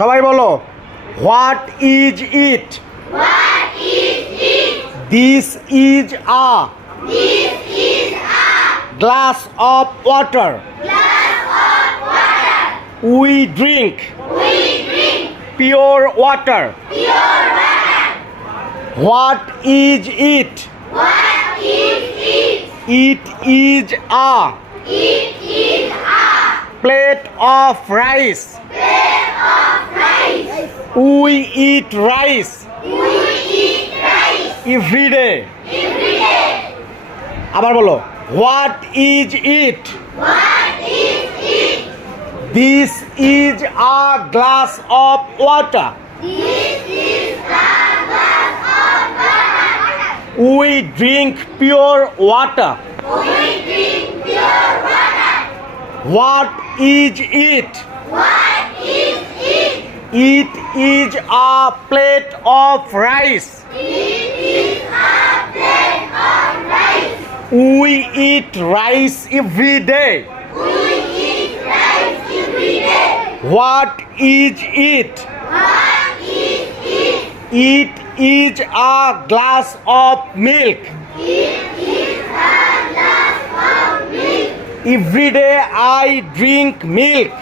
সবাই বলো, what is it? This is a glass of water. We drink pure water. What is it? It is a plate of rice. We eat rice every day. আবার বলো, what is it? This is a glass of water. We drink pure water. What is it? It is a plate of rice. We eat rice every day. What is it? It is a glass of milk. Every day I drink milk.